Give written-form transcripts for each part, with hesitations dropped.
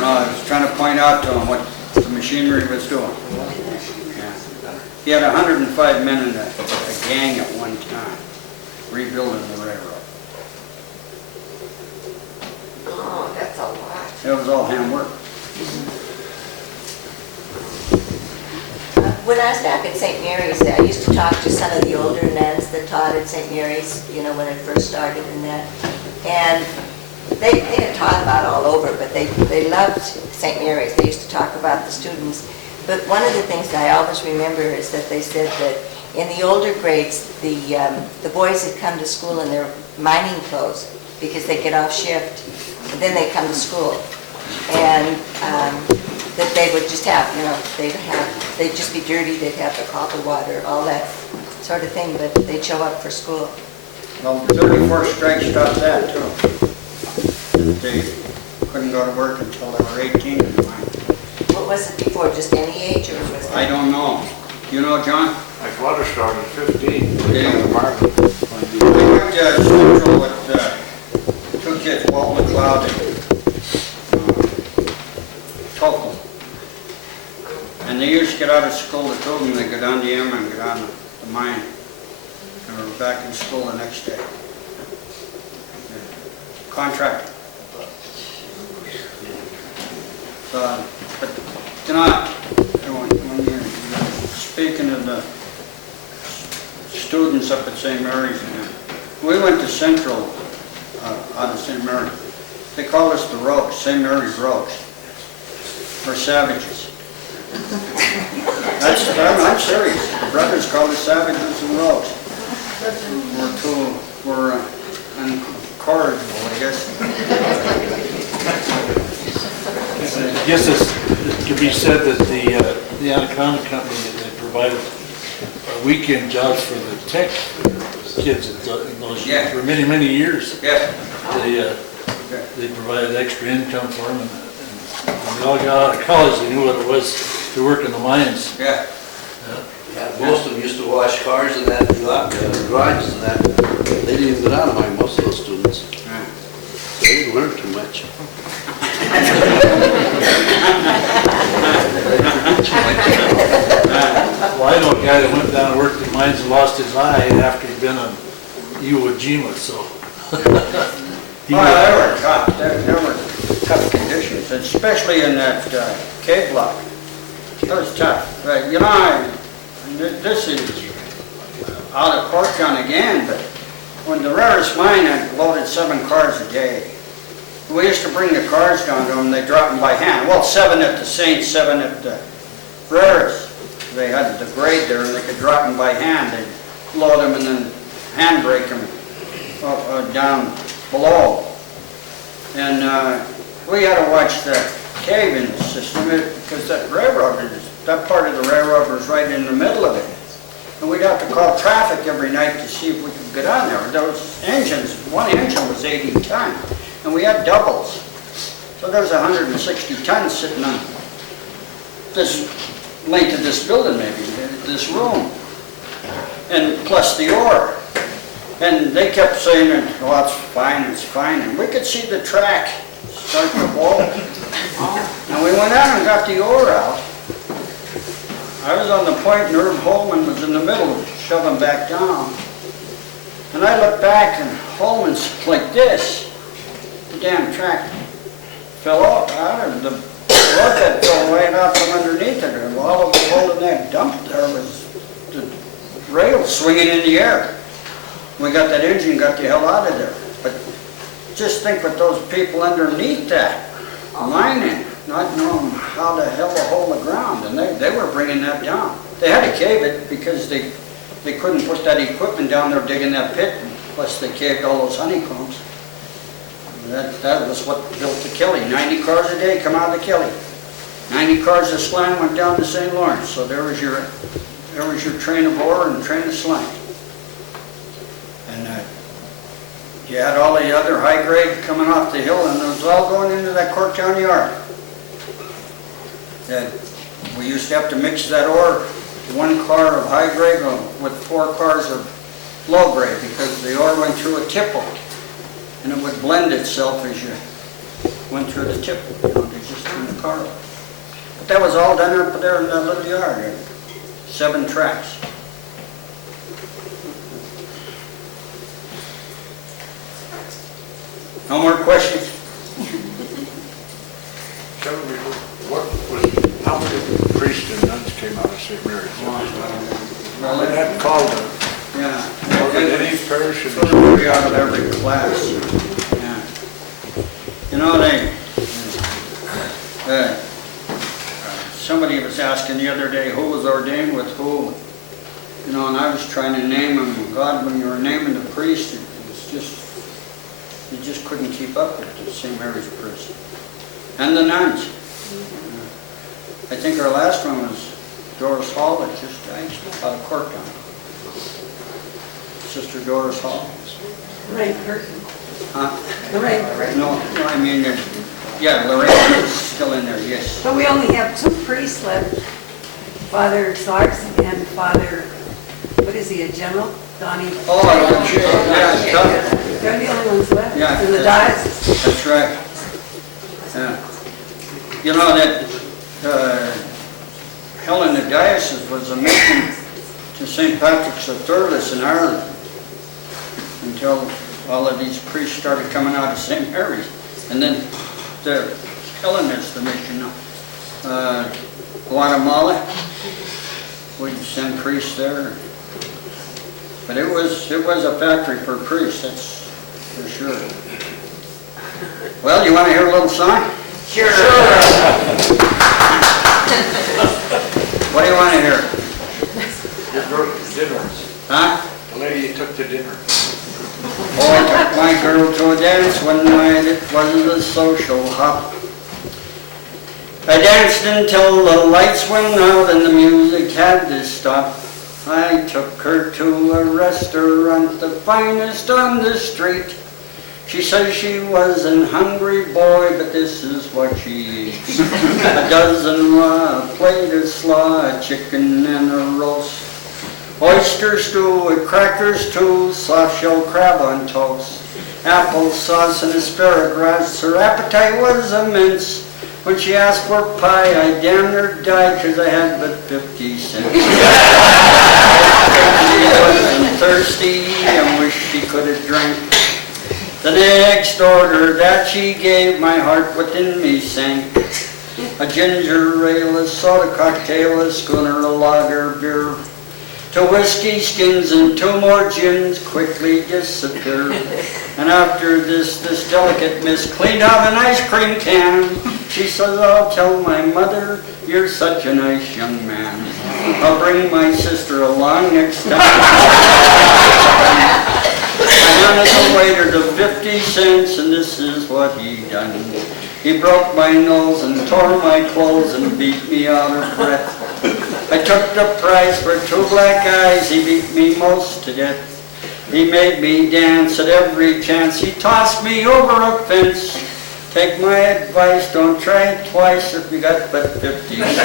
know, I was trying to point out to him what the machinery was doing. Yeah. He had 105 men in a gang at one time, rebuilding the railroad. Oh, that's a lot. It was all hand work. When I was back at St. Mary's, I used to talk to some of the older nuns that taught at St. Mary's, you know, when it first started and that. And they had taught about all over, but they loved St. Mary's. They used to talk about the students. But one of the things that I always remember is that they said that in the older grades, the boys had come to school in their mining clothes because they get off shift, and then they come to school. And that they would just have, you know, they'd just be dirty, they'd have the copper water, all that sort of thing, but they'd show up for school. Well, 34 strike stopped that too. They couldn't go to work until they were 18 in the mine. What was it before, just any age, or was it? I don't know. You know, John? My father started at 15. Yeah. Became a farmer. We went to Central with two kids, Walt McLeod and Tokel. And they used to get out of school, the two of them, they'd go down to Emma and get on the mine. And we were back in school the next day. Contract. But, you know, when you're speaking of the students up at St. Mary's, we went to Central out of St. Mary's. They call us the Rogues, St. Mary's Rogues. We're savages. I'm serious. The brothers call us savages and rogues. We're incorrigible, I guess. I guess it could be said that the Anaconda company, they provided weekend jobs for the tech kids in those Yeah. for many, many years. Yeah. They provided extra income for them, and when they all got out of college, they knew what it was to work in the mines. Yeah. Yeah, most of them used to wash cars and that, garages and that. They didn't even go down to mine, most of those students. So they didn't learn too much. Well, I know a guy that went down and worked in mines and lost his eye after he'd been on Iwo Jima, so. They were tough. They were tough conditions, especially in that cave block. That was tough. You know, this is out of Corktown again, but when the rarest mine had loaded 7 cars a day, we used to bring the cars down to them, they dropped them by hand. Well, 7 at the Saints, 7 at the rarest. They had the grade there and they could drop them by hand. They'd load them and then hand brake them down below. And we had to watch the cave-in system because that part of the railroad was right in the middle of it. And we'd have to call traffic every night to see if we could get on there. Those engines, one engine was 80 ton, and we had doubles. So there was 160 tons sitting on this length of this building, maybe, this room, and plus the ore. And they kept saying, well, it's fine, and we could see the track start to roll. And we went out and got the ore out. I was on the point and Herb Holman was in the middle, shoving back down. And I looked back and Holman's like this. The damn track fell off out of the road that fell right out from underneath it. And all of the hole in that dump there was the rail swinging in the air. We got that engine, got the hell out of there. But just think what those people underneath that, mining, not knowing how the hell to hold the ground, and they were bringing that down. They had to cave it because they couldn't put that equipment down there digging that pit, plus they caved all those honeycombs. That was what built the Kelly. 90 cars a day come out of the Kelly. 90 cars of slime went down to St. Lawrence, so there was your train of ore and train of slime. And you had all the other high grade coming off the hill, and it was all going into that Corktown yard. And we used to have to mix that ore, 1 car of high grade with 4 cars of low grade, because the ore went through a tipple, and it would blend itself as you went through the tip, they just turned the car off. But that was all done up there in that little yard, 7 tracks. No more questions? How many priests and nuns came out of St. Mary's? Well, They hadn't called them. yeah. Well, did any parish in Three out of every class. Yeah. You know, somebody was asking the other day who was ordained with who. You know, and I was trying to name them. God, when you were naming the priest, it was just, you just couldn't keep up with the St. Mary's priest. And the nuns. I think our last one was Doris Hall that just died out of Corktown. Sister Doris Hall. Lorraine Curtin. Huh? Lorraine. No, I mean, yeah, Lorraine is still in there, yes. But we only have 2 priests left. Father Sarks and Father, what is he, a general? Donnie? Oh, yeah, tough. They're the only ones left Yeah, in the diocese. That's right. Yeah. You know, that Helen the diocese was a mission to St. Patrick's of Thurles in Ireland until all of these priests started coming out of St. Mary's. And then Helen is the mission now. Guatemala, we'd send priests there. But it was a factory for priests, that's for sure. Well, you want to hear a little song? Sure. What do you want to hear? Dinner. Huh? The lady you took to dinner. Oh, I took my girl to a dance one night, it was a social hop. I danced until the lights went out and the music had to stop. I took her to a restaurant, the finest on the street. She says she wasn't hungry, boy, but this is what she eats. A dozen raw, a plate of slaw, a chicken and a roast. Oyster stew with crackers too, soft shell crab on toast. Applesauce and asparagus, her appetite was immense. When she asked for pie, I damn near died because I had but 50 cents. She wasn't thirsty and wished she could have drank. The next order that she gave, my heart within me sank. A ginger ale, a soda cocktail, a schooner, a lager beer. 2 whiskey skins and 2 more gins quickly disappeared. And after this delicate miss cleaned out an ice cream can. She says, I'll tell my mother, you're such a nice young man. I'll bring my sister along next time. I handed the waiter the 50 cents, and this is what he done. He broke my nose and tore my clothes and beat me out of breath. I took the price for 2 black eyes, he beat me most to death. He made me dance at every chance, he tossed me over a fence. Take my advice, don't try it twice if you got but 50 cents.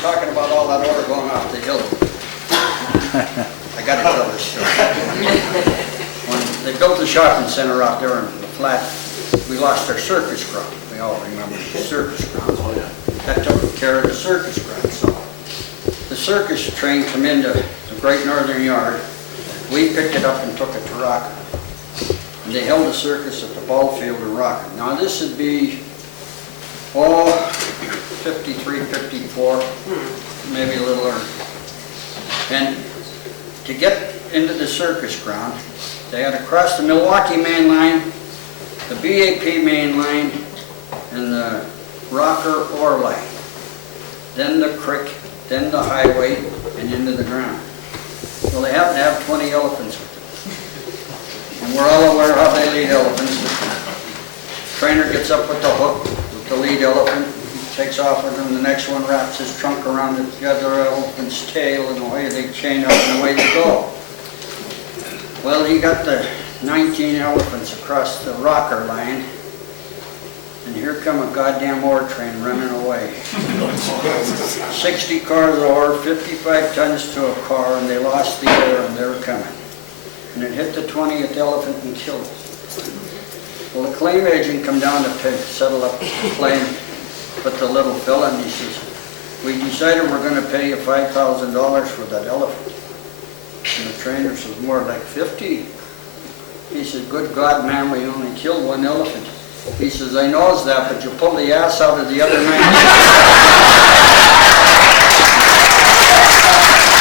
Talking about all that ore going off the hill. I got to tell this story. When they built the shopping center out there in the flat, we lost our circus ground. We all remember the circus ground. Oh, yeah. That took care of the circus ground. So the circus train come into the Great Northern Yard. We picked it up and took it to Rockland. And they held the circus at the ball field in Rockland. Now this would be, 53, 54, maybe a little earlier. And to get into the circus ground, they had to cross the Milwaukee main line, the BA&P main line, and the Rocker ore line. Then the creek, then the highway, and into the ground. Well, they have to have 20 elephants with them. And we're all aware how they lead elephants. The trainer gets up with the hook, with the lead elephant, takes off with him, the next one wraps his trunk around the other elephant's tail, and away they chain up and away they go. Well, he got the 19 elephants across the Rocker line, And here come a goddamn ore train running away. 60 cars of ore, 55 tons to a car, and they lost the ore and they were coming. And it hit the 20th elephant and killed it. Well, the claim agent come down to settle up the claim with the little fella, and he says, we decided we're gonna pay you $5,000 for that elephant. And the trainer says, more like 50. He said, good God, man, we only killed one elephant. He says, I knows that, but you pulled the ass out of the other 9.